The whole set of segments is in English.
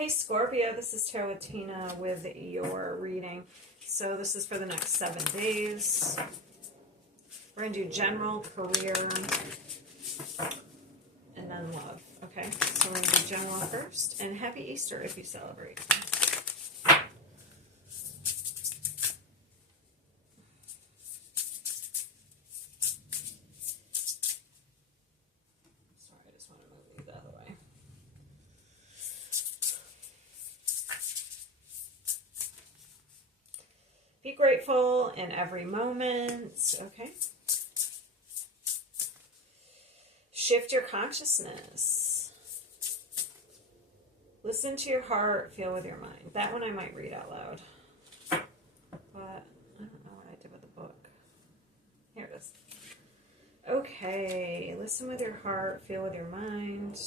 Hey Scorpio, this is Tarot with Tina with your reading. So this is for the next 7 days. We're going to do general, career, and then love. Okay, so we're going to do general first. And happy Easter if you celebrate. Sorry, I just want to move these out of the way. Be grateful in every moment. Okay. Shift your consciousness. Listen to your heart, feel with your mind. That one I might read out loud. But I don't know what I did with the book. Here it is. Okay. Listen with your heart, feel with your mind.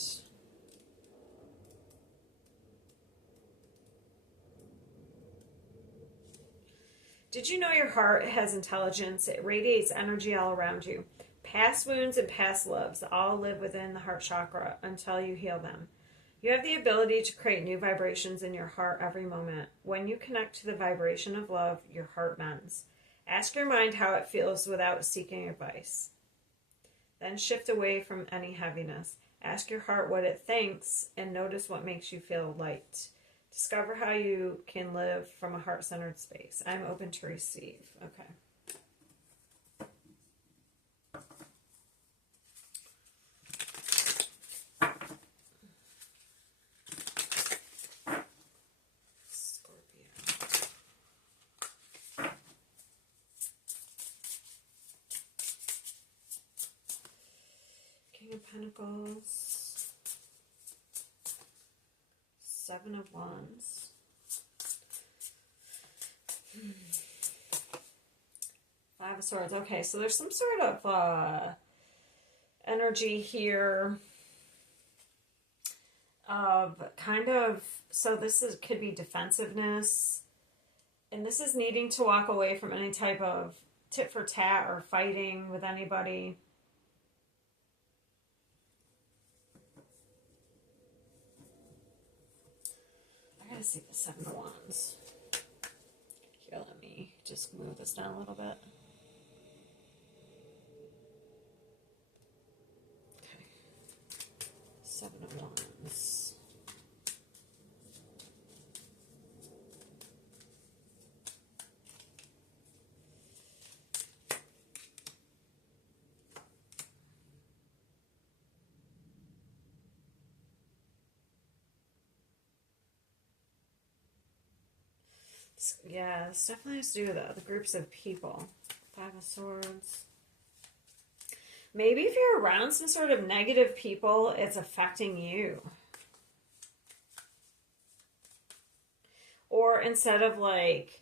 Did you know your heart has intelligence? It radiates energy all around you. Past wounds and past loves all live within the heart chakra until you heal them. You have the ability to create new vibrations in your heart every moment. When you connect to the vibration of love, your heart mends. Ask your mind how it feels without seeking advice. Then shift away from any heaviness. Ask your heart what it thinks and notice what makes you feel light. Discover how you can live from a heart-centered space. I'm open to receive. Okay. Scorpio. King of Pentacles. 7 of Wands. Five of Swords. Okay, so there's some sort of energy here of kind of, so this could be defensiveness, and this is needing to walk away from any type of tit for tat or fighting with anybody. I gotta see the 7 of Wands. Here, let me just move this down a little bit. Okay. 7 of Wands. Yeah, this definitely has to do with the groups of people. 5 of Swords. Maybe if you're around some sort of negative people, it's affecting you. Or instead of like,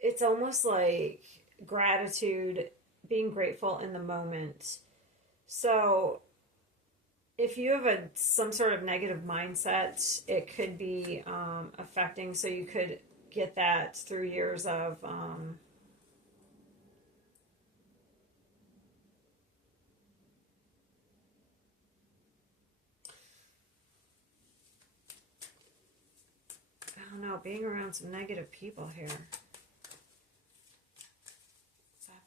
it's almost like gratitude, being grateful in the moment. So if you have some sort of negative mindset, it could be affecting. So you could get that through years of I don't know, being around some negative people here. 5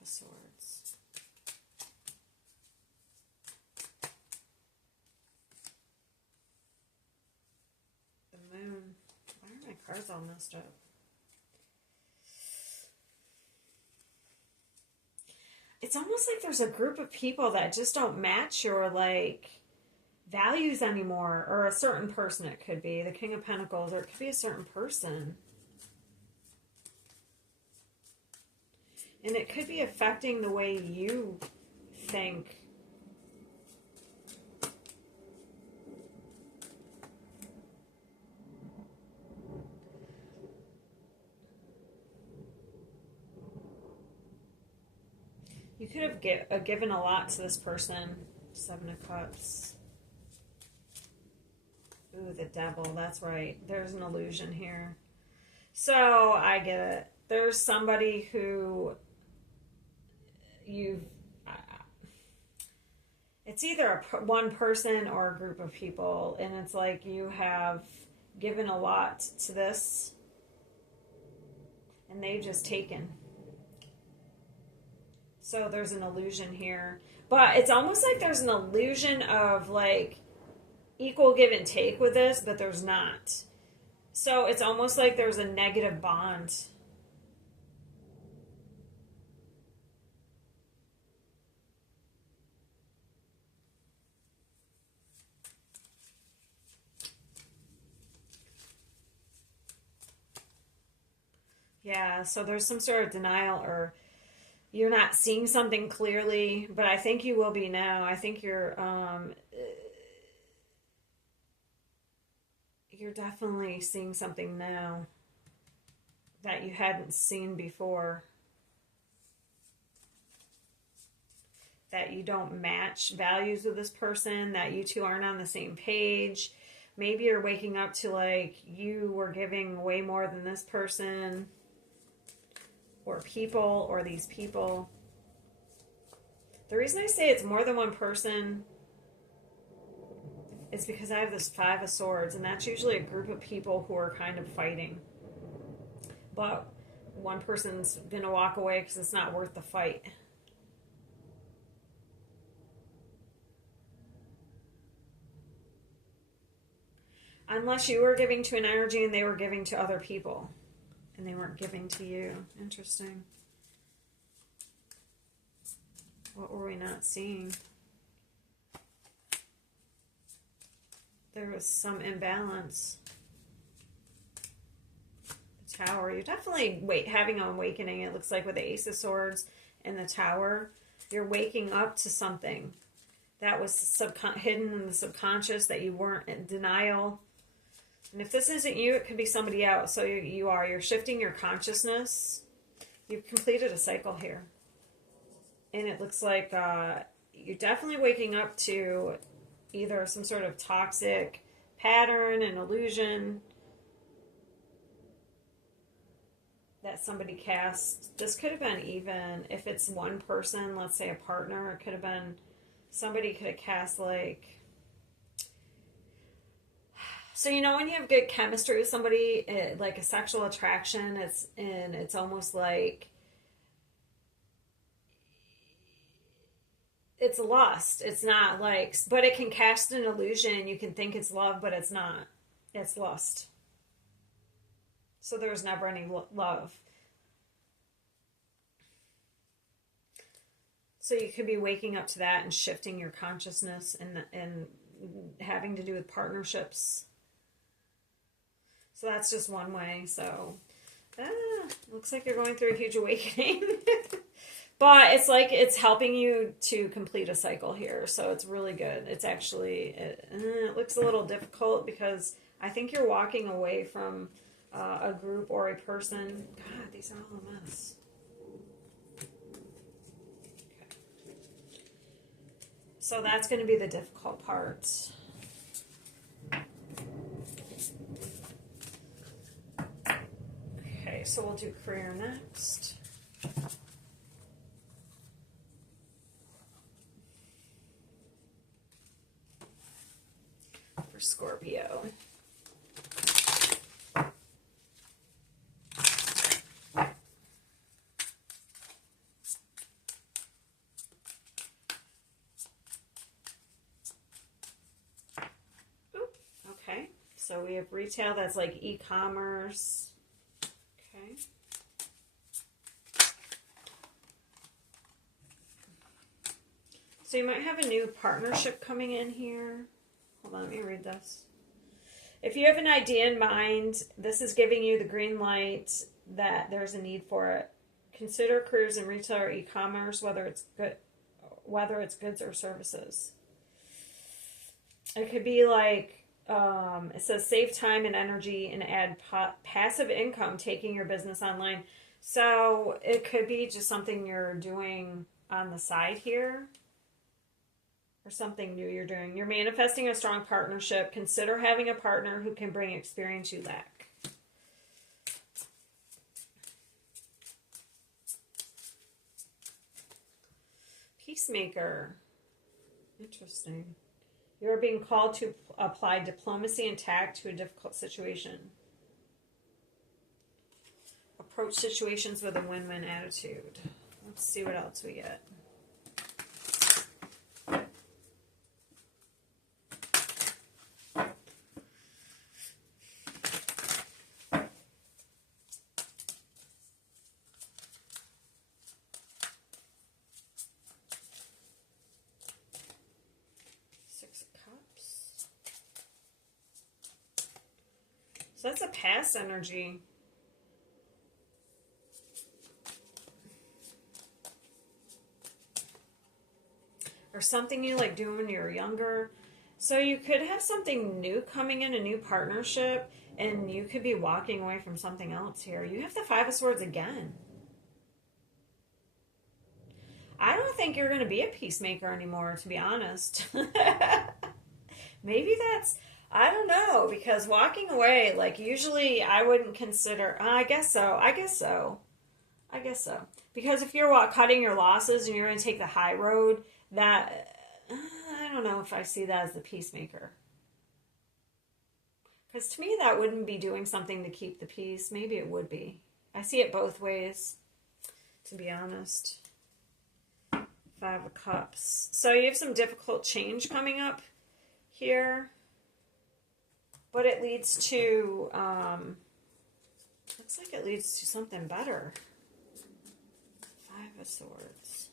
of Swords. Moon. Why are my cards all messed up? It's almost like there's a group of people that just don't match your like values anymore, or a certain person. It could be the King of Pentacles, or it could be a certain person, and it could be affecting the way you think. You could have given a lot to this person. 7 of Cups. Ooh, the Devil. That's right. There's an illusion here. So, I get it. There's somebody who It's either one person or a group of people, and it's like you have given a lot to this, and they've just taken. So there's an illusion here. But it's almost like there's an illusion of like equal give and take with this, but there's not. So it's almost like there's a negative bond. Yeah, so there's some sort of denial, or you're not seeing something clearly, but I think you will be now. I think you're definitely seeing something now that you hadn't seen before. That you don't match values with this person, that you two aren't on the same page. Maybe you're waking up to like you were giving way more than this person, or people, or these people. The reason I say it's more than one person is because I have this Five of Swords, and that's usually a group of people who are kind of fighting. But one person's going to walk away because it's not worth the fight. Unless you were giving to an energy and they were giving to other people. And they weren't giving to you. Interesting. What were we not seeing? There was some imbalance. The Tower. You're definitely having an awakening. It looks like with the Ace of Swords and the Tower. You're waking up to something that was hidden in the subconscious, that you weren't in denial. And if this isn't you, it could be somebody else. So you're shifting your consciousness. You've completed a cycle here. And it looks like you're definitely waking up to either some sort of toxic pattern, an illusion that somebody cast. This could have been, even if it's one person, let's say a partner, it could have been somebody could have cast like... So when you have good chemistry with somebody, like a sexual attraction, it's almost like it's lust. It's not like, but it can cast an illusion. You can think it's love, but it's not. It's lust. So there's never any love. So you could be waking up to that and shifting your consciousness and having to do with partnerships. So that's just one way. So, looks like you're going through a huge awakening. But it's like it's helping you to complete a cycle here. So it's really good. It's actually, it looks a little difficult because I think you're walking away from a group or a person. God, these are all a mess. Okay. So that's going to be the difficult part. Okay, so we'll do career next. For Scorpio. Okay, so we have retail, that's like e-commerce. Okay. So you might have a new partnership coming in here. Hold on, let me read this. If you have an idea in mind, this is giving you the green light that there's a need for it. Consider careers in retail or e-commerce, whether it's goods or services. It could be like, it says save time and energy and add passive income taking your business online. So it could be just something you're doing on the side here, or something new you're doing. You're manifesting a strong partnership. Consider having a partner who can bring experience you lack. Peacemaker. Interesting. You're being called to apply diplomacy and tact to a difficult situation. Approach situations with a win-win attitude. Let's see what else we get. Six of Cups. So that's a past energy. Or something you like doing when you're younger. So you could have something new coming in, a new partnership, and you could be walking away from something else here. You have the Five of Swords again. I don't think you're going to be a peacemaker anymore, to be honest. Maybe that's, I don't know, because walking away, like usually I wouldn't consider, I guess so. Because if you're cutting your losses and you're going to take the high road, that, I don't know if I see that as the peacemaker. Because to me, that wouldn't be doing something to keep the peace. Maybe it would be. I see it both ways, to be honest. Five of Cups. So you have some difficult change coming up here. But it leads to, looks like it leads to something better. Five of Swords.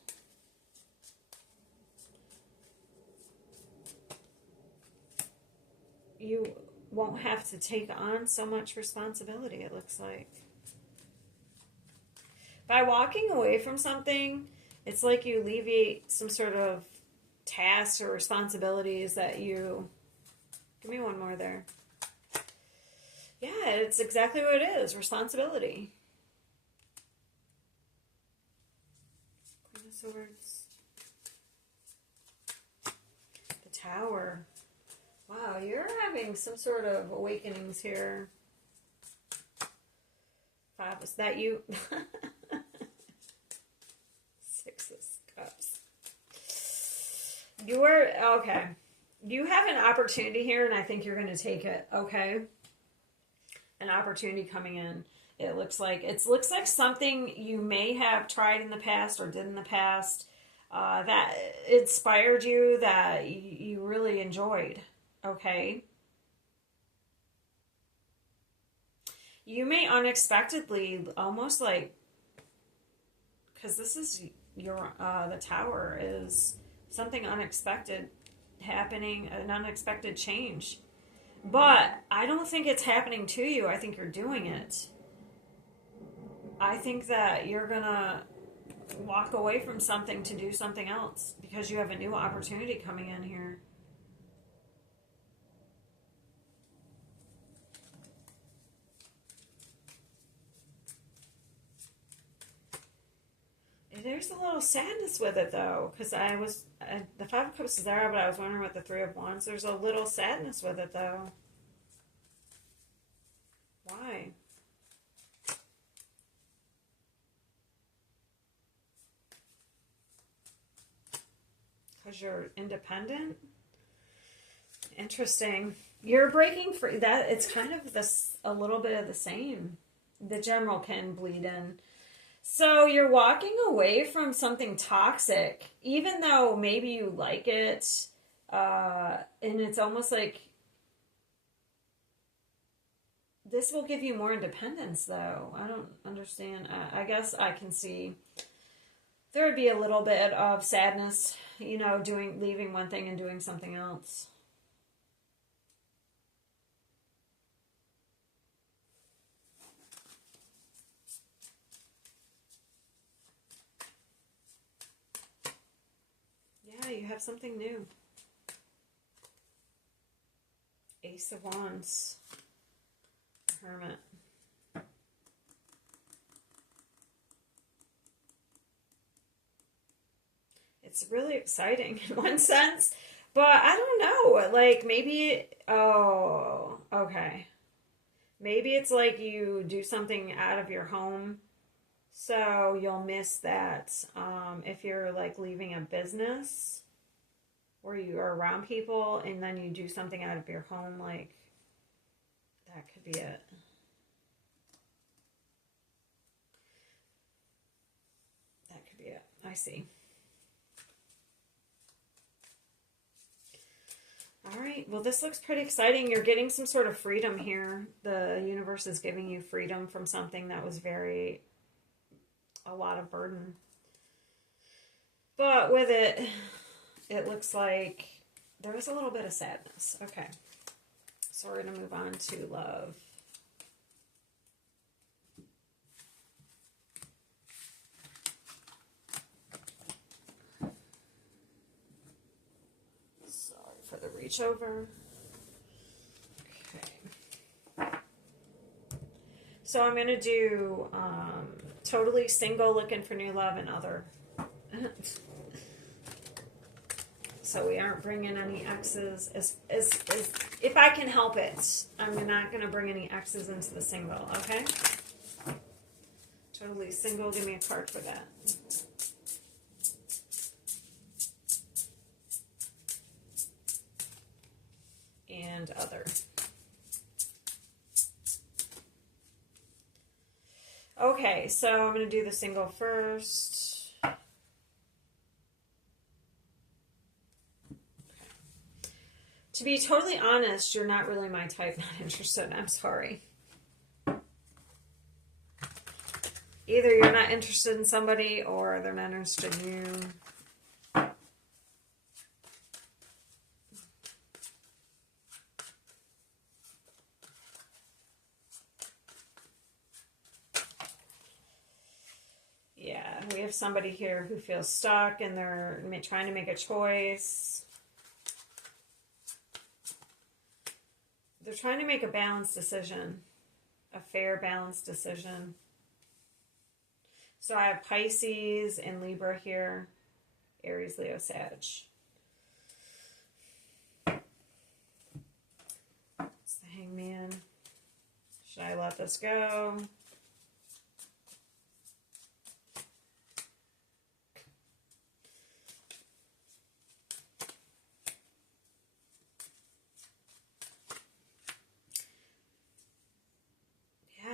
You won't have to take on so much responsibility, it looks like. By walking away from something, it's like you alleviate some sort of tasks or responsibilities that you... Give me one more there. Yeah, it's exactly what it is. Responsibility. Queen of Swords. The Tower. Wow, you're having some sort of awakenings here. Five, is that you? Six of Cups. Okay. You have an opportunity here, and I think you're going to take it, okay? An opportunity coming in. It looks like something you may have tried in the past or did in the past that inspired you, that you really enjoyed, okay? You may unexpectedly, almost like, because this is your, the Tower is something unexpected happening, an unexpected change. But I don't think it's happening to you. I think you're doing it. I think that you're going to walk away from something to do something else because you have a new opportunity coming in here. There's a little sadness with it, though, because the Five of Cups is there, but I was wondering with the Three of Wands. There's a little sadness with it, though. Why? Because you're independent? Interesting. You're breaking free. That it's kind of a little bit of the same. The General can bleed in. So you're walking away from something toxic, even though maybe you like it, and it's almost like this will give you more independence, though. I don't understand. I guess I can see there would be a little bit of sadness, leaving one thing and doing something else. You have something new. Ace of Wands. Hermit. It's really exciting in one sense, but I don't know. Like maybe, okay. Maybe it's like you do something out of your home, so you'll miss that if you're like leaving a business. where you are around people and then you do something out of your home, like that could be it. That could be it. I see. All right. Well, this looks pretty exciting. You're getting some sort of freedom here. The universe is giving you freedom from something that was a lot of burden. But with it, it looks like there was a little bit of sadness. Okay. So we're going to move on to love. Sorry for the reach over. Okay. So I'm going to do totally single, looking for new love, and other. So we aren't bringing any exes. As if I can help it, I'm not going to bring any exes into the single, okay? Totally single, give me a card for that. And other. Okay, so I'm going to do the single first. To be totally honest, you're not really my type, not interested. I'm sorry. Either you're not interested in somebody or they're not interested in you. Yeah, we have somebody here who feels stuck and they're trying to make a choice. They're trying to make a balanced decision, a fair, balanced decision. So I have Pisces and Libra here, Aries, Leo, Sag. It's the Hangman. Should I let this go?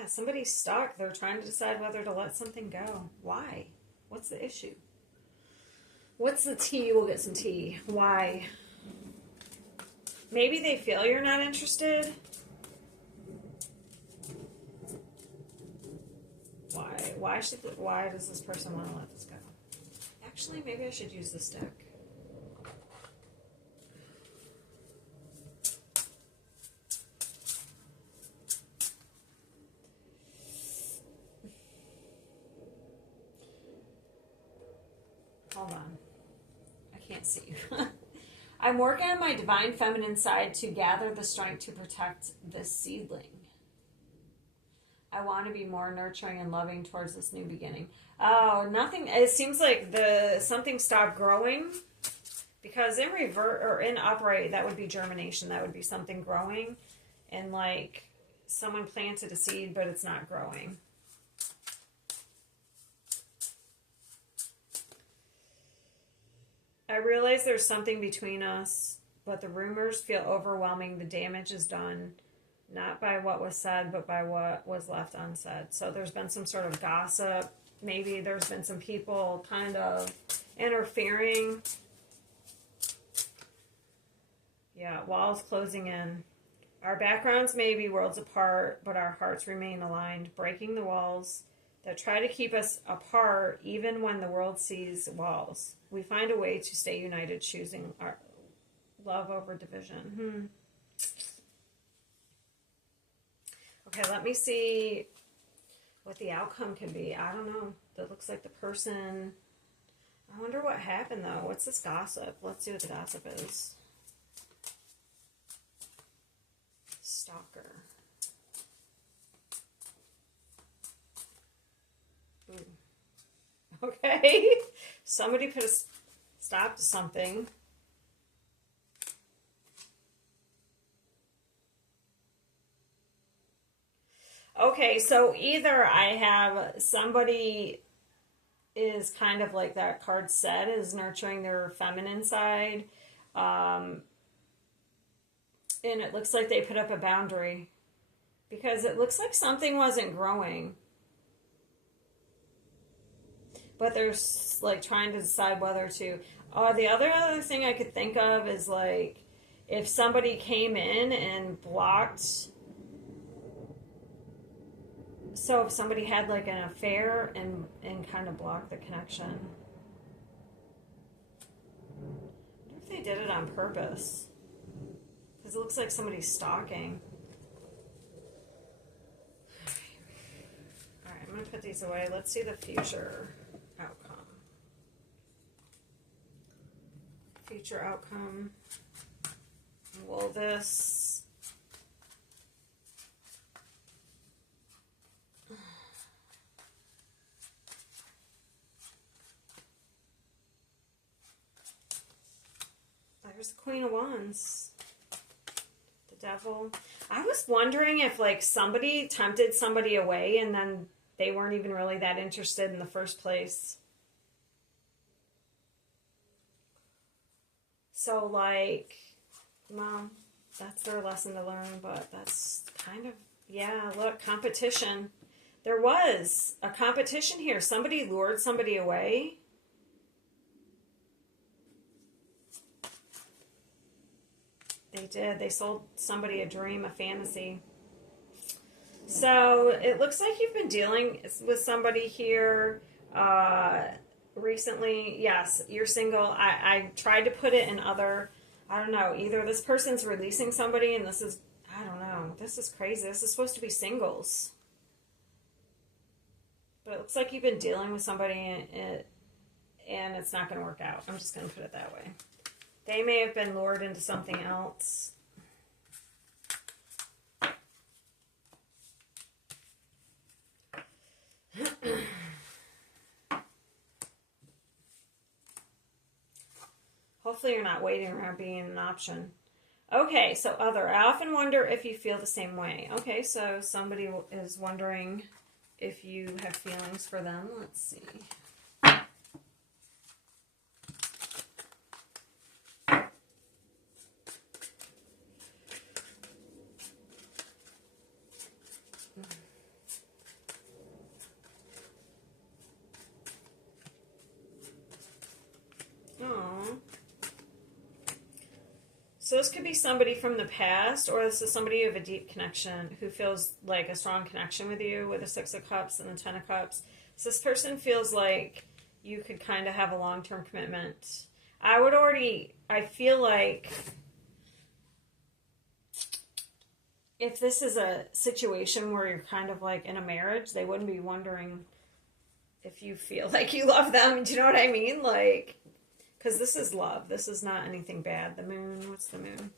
Somebody's stuck. They're trying to decide whether to let something go. Why? What's the issue? What's the tea? We'll get some tea. Why? Maybe they feel you're not interested. Why? Why does this person want to let this go? Actually, maybe I should use this deck. Hold on. I can't see you. I'm working on my divine feminine side to gather the strength to protect this seedling. I want to be more nurturing and loving towards this new beginning. Oh, nothing. It seems like something stopped growing, because in revert or in upright, that would be germination. That would be something growing, and like someone planted a seed, but it's not growing. I realize there's something between us, but the rumors feel overwhelming. The damage is done, not by what was said, but by what was left unsaid. So there's been some sort of gossip. Maybe there's been some people kind of interfering. Yeah, walls closing in. Our backgrounds may be worlds apart, but our hearts remain aligned, breaking the walls that try to keep us apart even when the world sees walls. We find a way to stay united, choosing our love over division. Okay, let me see what the outcome could be. I don't know. That looks like the person... I wonder what happened, though. What's this gossip? Let's see what the gossip is. Stalker. Ooh. Okay. Somebody put a stop to something. Okay, so either I have somebody is kind of like that card said, is nurturing their feminine side, And it looks like they put up a boundary because it looks like something wasn't growing. But they're like trying to decide whether to. The other thing I could think of is like if somebody came in and blocked. So if somebody had like an affair and kind of blocked the connection. I wonder if they did it on purpose. Because it looks like somebody's stalking. Alright, I'm going to put these away. Let's see the future outcome. Future outcome. Will this... There's the Queen of Wands. The Devil. I was wondering if like somebody tempted somebody away and then they weren't even really that interested in the first place. So like, well, that's their lesson to learn, but that's kind of, yeah, look, competition. There was a competition here. Somebody lured somebody away. They did. They sold somebody a dream, a fantasy. So it looks like you've been dealing with somebody here recently. Yes, you're single. I tried to put it in other, I don't know, either this person's releasing somebody and this is, I don't know, this is crazy. This is supposed to be singles. But it looks like you've been dealing with somebody and it's not going to work out. I'm just going to put it that way. They may have been lured into something else. Hopefully you're not waiting around being an option. Okay, so other. I often wonder if you feel the same way. Okay, so somebody is wondering if you have feelings for them. Let's see. So this could be somebody from the past, or this is somebody you have a deep connection who feels like a strong connection with you with the Six of Cups and the Ten of Cups. So this person feels like you could kind of have a long-term commitment. I feel like if this is a situation where you're kind of like in a marriage, they wouldn't be wondering if you feel like you love them. Do you know what I mean? Like... Because this is love. This is not anything bad. The moon. What's the moon?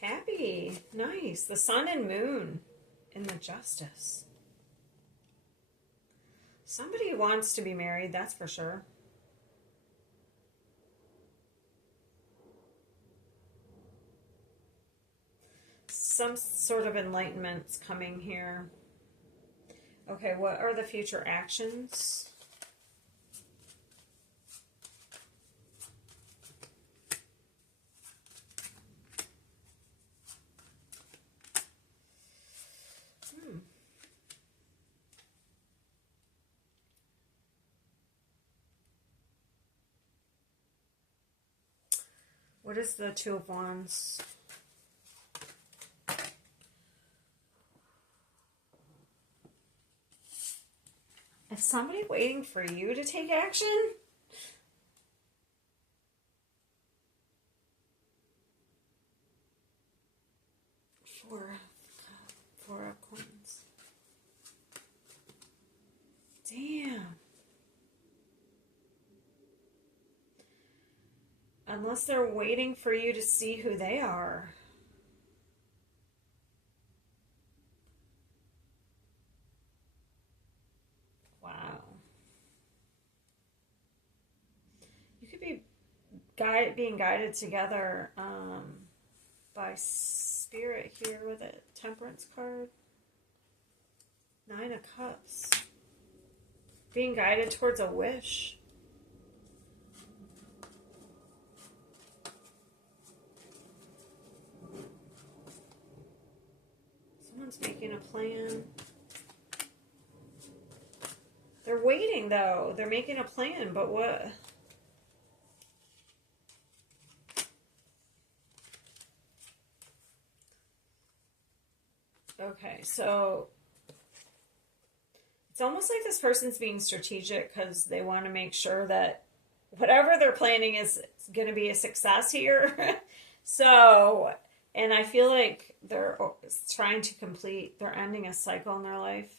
Happy. Nice. The sun and moon in the Justice. Somebody wants to be married, that's for sure. Some sort of enlightenment's coming here. Okay, what are the future actions? What is the Two of Wands? Is somebody waiting for you to take action? Four of Coins. Damn. Unless they're waiting for you to see who they are. Wow. You could be being guided together by spirit here with a Temperance card. Nine of Cups. Being guided towards a wish. Wands making a plan. They're waiting, though. They're making a plan, but what? Okay, so it's almost like this person's being strategic because they want to make sure that whatever they're planning is going to be a success here. So, and I feel like they're trying to complete, they're ending a cycle in their life.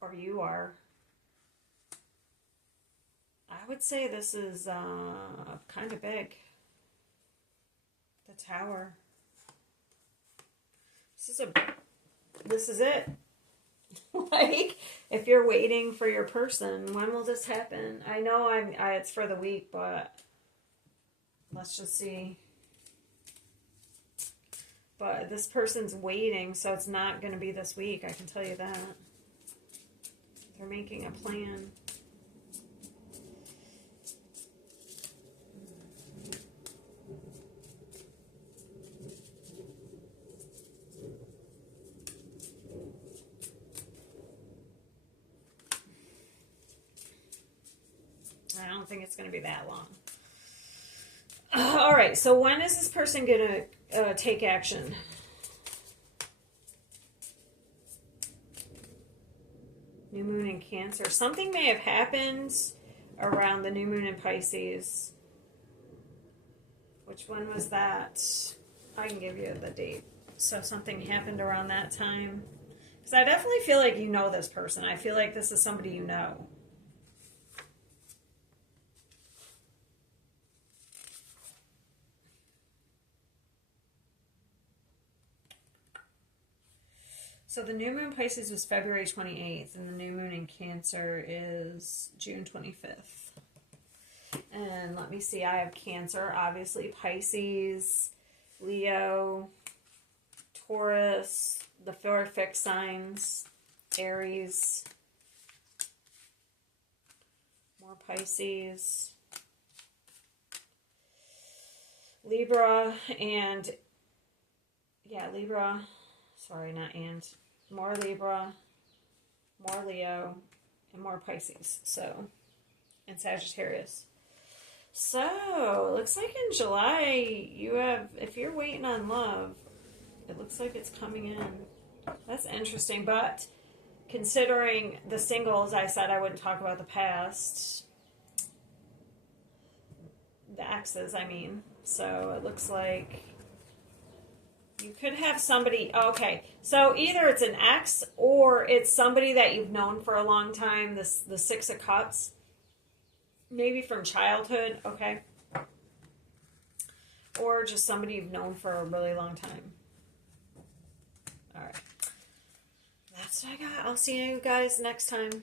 Or you are. I would say this is kind of big. The Tower. This is it. Like, if you're waiting for your person, when will this happen? I know it's for the week, but let's just see. But this person's waiting, so it's not going to be this week, I can tell you that. They're making a plan. I don't think it's going to be that long. All right, so when is this person going to take action? New moon in Cancer. Something may have happened around the new moon in Pisces. Which one was that? I can give you the date. So something happened around that time. Because I definitely feel like you know this person. I feel like this is somebody you know. So the new moon Pisces was February 28th, and the new moon in Cancer is June 25th. And let me see, I have Cancer, obviously, Pisces, Leo, Taurus, the four fixed signs, Aries, more Pisces, Libra, and, yeah, Libra, sorry, not and, more Libra, more Leo, and more Pisces, so, and Sagittarius. So, looks like in July, you have, if you're waiting on love, it looks like it's coming in. That's interesting, but considering the singles, I said I wouldn't talk about the past. The exes, I mean. So, it looks like you could have somebody, okay, so either it's an ex or it's somebody that you've known for a long time, the Six of Cups. Maybe from childhood, okay? Or just somebody you've known for a really long time. All right. That's what I got. I'll see you guys next time.